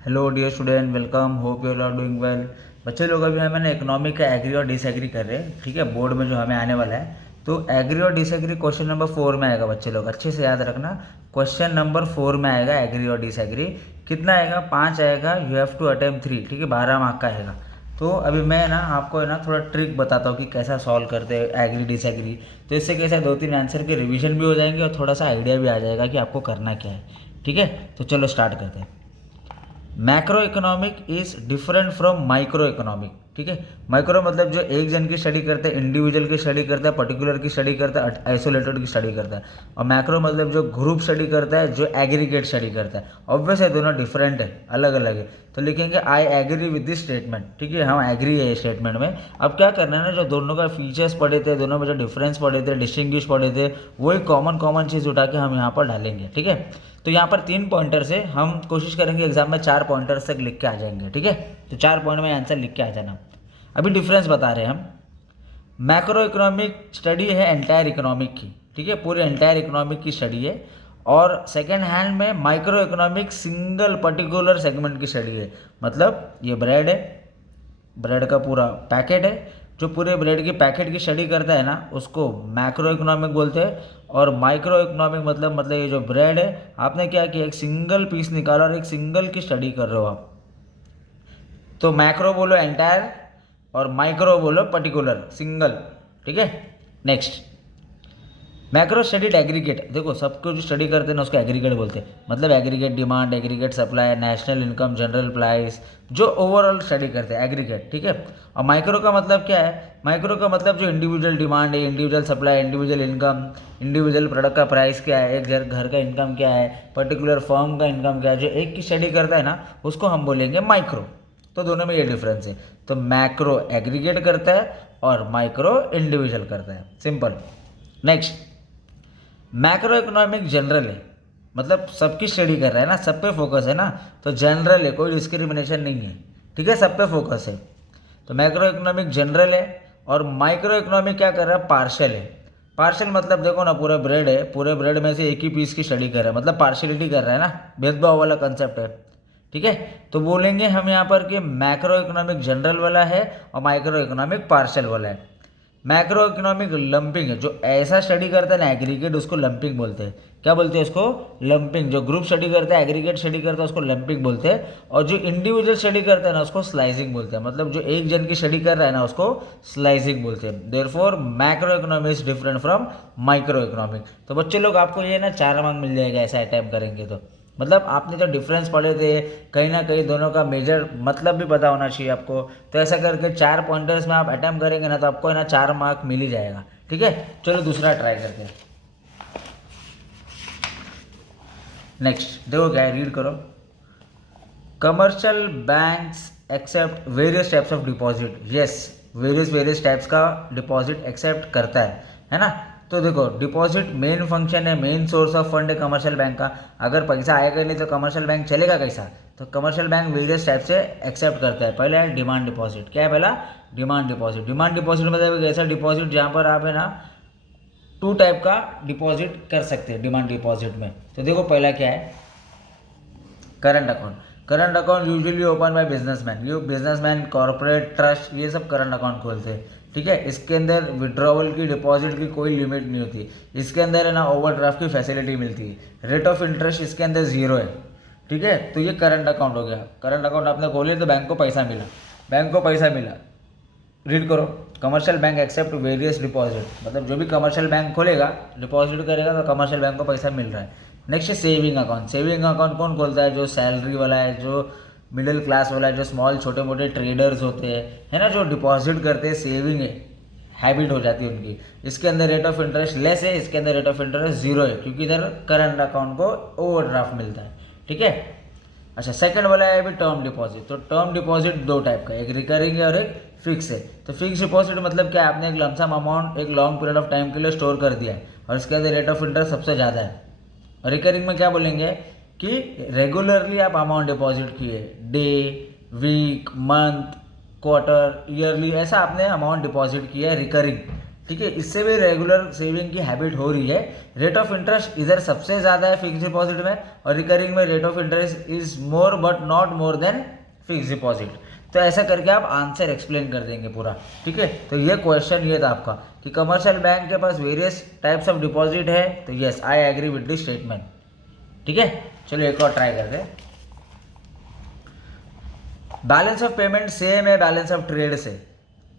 Hello dear student, welcome, hope you are doing well. बच्चे लोग अभी हमें ना इकोनॉमिक का एग्री और डिसएग्री कर रहे हैं, ठीक है। बोर्ड में जो हमें आने वाला है, तो एग्री और डिसएग्री क्वेश्चन नंबर 4 में आएगा। बच्चे लोग अच्छे से याद रखना, क्वेश्चन नंबर 4 में आएगा एग्री और डिसएग्री। कितना आएगा? 5 आएगा। यू हैव टू अटेम्प्ट 3, ठीक है। 12 मार्क का आएगा। तो अभी मैं ना आपको है ना थोड़ा ट्रिक बताता हूँ कि कैसा सॉल्व करते हैं एग्री डिसएग्री। तो इससे कैसा है, 2-3 आंसर के रिवीजन भी हो जाएंगे और थोड़ा सा आइडिया भी आ जाएगा कि आपको करना क्या है, ठीक है। तो चलो स्टार्ट करते हैं। Macro economic is different from micro economic, ठीक है। माइक्रो मतलब जो एक जन की स्टडी करता है, इंडिविजुअल की स्टडी करता है, पर्टिकुलर की स्टडी करता है, आइसोलेटेड की स्टडी करता है। और मैक्रो मतलब जो ग्रुप स्टडी करता है, जो एग्रीगेट स्टडी करता है। ऑब्वियस है दोनों डिफरेंट है, अलग अलग है। तो लिखेंगे I agree with this statement, ठीक है। हम एग्री है स्टेटमेंट में। अब क्या करना है ना, जो दोनों का फीचर्स पढ़े थे, दोनों में जो डिफरेंस पढ़े थे, डिस्टिंग्विश पढ़े थे, वही कॉमन चीज़ उठा के हम यहाँ पर डालेंगे, ठीक है। तो यहाँ पर 3 पॉइंटर से हम कोशिश करेंगे एग्जाम में 4 पॉइंटर्स तक लिख के आ जाएंगे, ठीक है। तो 4 पॉइंट में आंसर लिख के आ जाना। अभी डिफरेंस बता रहे हैं हम। मैक्रो इकोनॉमिक स्टडी है एंटायर इकोनॉमिक की, ठीक है, पूरे एंटायर इकोनॉमिक की स्टडी है। और सेकेंड हैंड में micro economic single particular segment की स्टडी है। मतलब ये ब्रेड है, ब्रेड का पूरा पैकेट है, जो पूरे ब्रेड की पैकेट की स्टडी करता है ना, उसको मैक्रो इकोनॉमिक बोलते हैं। और माइक्रो इकोनॉमिक मतलब ये जो ब्रेड है, आपने क्या किया, एक सिंगल पीस निकाला और एक सिंगल की स्टडी कर रहे हो आप। तो मैक्रो बोलो एंटायर और माइक्रो बोलो पर्टिकुलर सिंगल, ठीक है। Next, macro studied aggregate. देखो, सबको जो स्टडी करते हैं ना उसको एग्रीगेट बोलते हैं। मतलब aggregate demand, aggregate supply, national income, general price, जो ओवरऑल स्टडी करते हैं एग्रीगेट, ठीक है। और माइक्रो का मतलब क्या है? माइक्रो का मतलब जो इंडिविजुअल डिमांड है, individual supply, individual income, individual product का प्राइस क्या है, एक घर का इनकम क्या है, पर्टिकुलर फर्म का इनकम क्या है, जो एक की स्टडी करता है ना, उसको हम बोलेंगे माइक्रो। तो दोनों में ये डिफरेंस है। तो मैक्रो एग्रीगेट करता है और माइक्रो इंडिविजुअल करता है, simple. Next, macro economic general है, मतलब सबकी स्टडी कर रहा है ना, सब पे फोकस है ना। तो जनरल है, कोई डिस्क्रिमिनेशन नहीं है, ठीक है, सब पे फोकस है। तो मैक्रो इकोनॉमिक जनरल है। और माइक्रो इकोनॉमिक क्या कर रहा है? पार्शल है। पार्शल मतलब देखो ना, पूरा ब्रेड है, पूरे ब्रेड में से एक ही पीस की स्टडी कर रहा है, मतलब पार्शलिटी कर रहा है ना, भेदभाव वाला कंसेप्ट है, ठीक है। तो बोलेंगे हम यहाँ पर कि मैक्रो इकोनॉमिक जनरल वाला है और माइक्रो इकोनॉमिक पार्शल वाला है। मैक्रो इकोनॉमिक लंपिंग है, जो ऐसा स्टडी करता है ना एग्रीगेट, उसको लंपिंग बोलते हैं। क्या बोलते हैं उसको? लंपिंग। जो ग्रुप स्टडी करता है, एग्रीगेट स्टडी करता है, उसको लंपिंग बोलते हैं। और जो इंडिविजुअल स्टडी करता है ना, उसको स्लाइसिंग बोलते हैं। मतलब जो एक जन की स्टडी कर रहा है ना, उसको स्लाइसिंग बोलते हैं। Therefore macro economy is different from micro economic. तो बच्चे लोग, आपको ये ना 4 मार्क मिल जाएगा ऐसा अटैम्प्ट करेंगे तो। मतलब आपने जो डिफरेंस पढ़े थे, कहीं ना कहीं दोनों का मेजर मतलब भी पता होना चाहिए आपको। तो ऐसा करके 4 पॉइंटर्स में आप अटैम्प्ट करेंगे ना, तो आपको है ना 4 मार्क मिल ही जाएगा, ठीक है। चलो दूसरा ट्राई करते हैं। नेक्स्ट देखो क्या है, रीड करो। Commercial banks accept various types of deposit. Yes, various types का डिपॉजिट एक्सेप्ट करता है ना। तो देखो, डिपॉजिट मेन फंक्शन है, मेन सोर्स ऑफ फंड है कमर्शियल बैंक का। अगर पैसा आएगा नहीं तो कमर्शियल बैंक चलेगा कैसा? तो कमर्शियल बैंक वेरियस टाइप से एक्सेप्ट करता है। पहला है डिमांड डिपॉजिट। क्या है पहला? Demand deposit. डिमांड डिपॉजिट मतलब एक ऐसा डिपॉजिट जहाँ पर आप है ना 2 टाइप का डिपॉजिट कर सकते हैं डिमांड डिपॉजिट में। तो देखो पहला क्या है, current account. Current account usually open by businessman. ये बिजनेसमैन, कॉर्पोरेट, ट्रस्ट, ये सब करंट अकाउंट खोलते हैं, ठीक है। इसके अंदर विड्रॉवल की, डिपॉजिट की कोई लिमिट नहीं होती। इसके अंदर है ना ओवरड्राफ्ट की फैसिलिटी मिलती है। रेट ऑफ इंटरेस्ट इसके अंदर 0 है, ठीक है। तो ये करंट अकाउंट हो गया। करंट अकाउंट आपने खोले तो बैंक को पैसा मिला, बैंक को पैसा मिला। रीड करो, commercial bank accept various deposit. मतलब जो भी कमर्शियल बैंक खोलेगा, डिपॉजिट करेगा, तो कमर्शियल बैंक को पैसा मिल रहा है। नेक्स्ट है सेविंग अकाउंट। सेविंग अकाउंट कौन खोलता है? जो सैलरी वाला है, जो मिडिल क्लास वाला है, जो स्मॉल छोटे मोटे ट्रेडर्स होते हैं, है ना, जो डिपॉजिट करते हैं, सेविंग है, हैबिट हो जाती है उनकी। इसके अंदर रेट ऑफ इंटरेस्ट लेस है, इसके अंदर रेट ऑफ इंटरेस्ट 0 है, क्योंकि इधर करंट अकाउंट को ओवरड्राफ्ट मिलता है, ठीक है। अच्छा, सेकंड वाला है अभी टर्म डिपॉजिट। तो टर्म डिपॉजिट 2 टाइप का, एक रिकरिंग है और एक फिक्स है। तो फिक्स डिपॉजिट मतलब क्या है? आपने एक लमसम अमाउंट एक लॉन्ग पीरियड ऑफ टाइम के लिए स्टोर कर दिया है और इसके अंदर रेट ऑफ इंटरेस्ट सबसे ज़्यादा है। रिकरिंग में क्या बोलेंगे कि रेगुलरली आप अमाउंट डिपॉजिट किए, day, week, month, quarter, yearly, ऐसा आपने अमाउंट डिपॉजिट किया है, रिकरिंग, ठीक है, इससे भी रेगुलर सेविंग की हैबिट हो रही है। रेट ऑफ इंटरेस्ट इधर सबसे ज़्यादा है फिक्स डिपॉजिट में, और रिकरिंग में rate of interest is more but not more than fix deposit. तो ऐसा करके आप आंसर एक्सप्लेन कर देंगे पूरा। ठीक है, तो ये क्वेश्चन ये था आपका कि कमर्शियल बैंक के पास वेरियस टाइप्स ऑफ डिपॉजिट है, तो yes I agree with this statement. ठीक है, चलो एक और ट्राई करते हैं। बैलेंस ऑफ पेमेंट सेम है बैलेंस ऑफ ट्रेड से,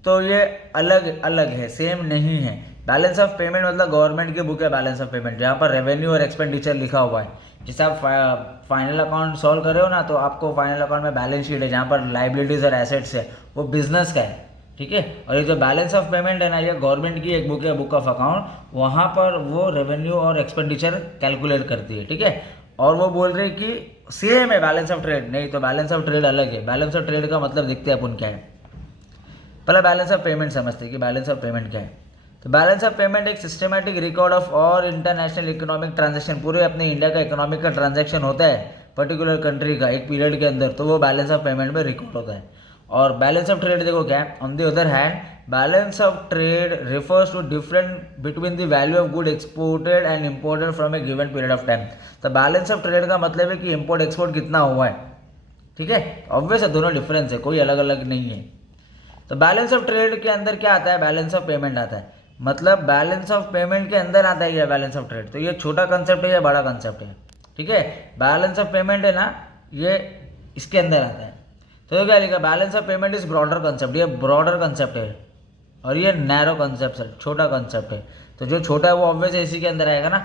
तो ये अलग अलग है, सेम नहीं है। बैलेंस ऑफ पेमेंट मतलब गवर्नमेंट की बुक है बैलेंस ऑफ पेमेंट, जहाँ पर रेवेन्यू और एक्सपेंडिचर लिखा हुआ है। जैसे आप फाइनल अकाउंट सॉल्व कर रहे हो ना, तो आपको फाइनल अकाउंट में बैलेंस शीट है जहाँ पर लाइबिलिटीज और एसेट्स है, वो बिजनेस का है। ठीक है, और ये जो बैलेंस ऑफ पेमेंट है ना, ये गवर्नमेंट की एक बुक है, बुक ऑफ अकाउंट, वहाँ पर वो रेवेन्यू और एक्सपेंडिचर कैलकुलेट करती है। ठीक है, और वो बोल रहे कि सेम है बैलेंस ऑफ ट्रेड, नहीं तो बैलेंस ऑफ ट्रेड अलग है। बैलेंस ऑफ ट्रेड का मतलब देखते हैं अपन क्या है। पहले बैलेंस ऑफ पेमेंट समझते हैं कि बैलेंस ऑफ पेमेंट क्या है। तो बैलेंस ऑफ पेमेंट एक systematic record of all international economic transaction, पूरे अपने इंडिया का इकोनॉमिक का ट्रांजैक्शन होता है पर्टिकुलर कंट्री का एक पीरियड के अंदर, तो वो बैलेंस ऑफ पेमेंट में रिकॉर्ड होता है। और बैलेंस ऑफ ट्रेड देखो क्या है, on the other hand balance of trade refers to different between the value of good exported and imported from a given period of time. तो balance of trade का मतलब है कि इम्पोर्ट एक्सपोर्ट कितना हुआ है। ठीक है, ऑब्वियस है, दोनों डिफरेंस है, कोई अलग अलग नहीं है। तो बैलेंस ऑफ ट्रेड के अंदर क्या आता है, बैलेंस ऑफ पेमेंट आता है। मतलब बैलेंस ऑफ पेमेंट के अंदर आता है ये बैलेंस ऑफ ट्रेड। तो ये छोटा कंसेप्ट है या बड़ा कंसेप्ट है। ठीक है, बैलेंस ऑफ पेमेंट है ना, ये इसके अंदर आता है। तो क्या लिखा, balance of payment is broader concept, ये ब्रॉडर कंसेप्ट है, और ये नैरो कंसेप्ट है, छोटा कंसेप्ट है। तो जो छोटा है वो ऑब्वियस इसी के अंदर आएगा ना।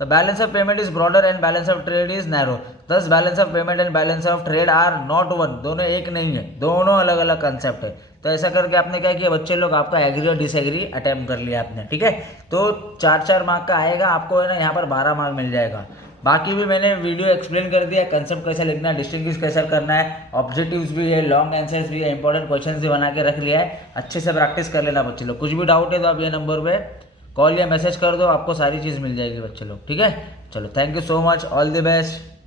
तो balance of payment is broader and balance of trade is narrow, thus balance of payment and balance of trade are not one, दोनों एक नहीं है, दोनों अलग अलग कंसेप्ट है। तो ऐसा करके आपने क्या किया बच्चे लोग, आपका एग्री और डिसएग्री अटेम्प्ट कर लिया आपने। ठीक है, तो 4-4 मार्क का आएगा आपको, है ना, यहाँ पर 12 मार्क मिल जाएगा। बाकी भी मैंने वीडियो एक्सप्लेन कर दिया, कंसेप्ट कैसे लिखना है, डिस्टिंग्विश कैसे करना है, ऑब्जेक्टिव्स भी है, लॉन्ग आंसर्स भी है, इंपॉर्टेंट क्वेश्चंस भी बना के रख लिया है। अच्छे से प्रैक्टिस कर लेना बच्चे लोग। कुछ भी डाउट है तो आप ये नंबर पे कॉल या मैसेज कर दो, आपको सारी चीज़ मिल जाएगी बच्चे लोग। ठीक है, चलो thank you so much, all the best.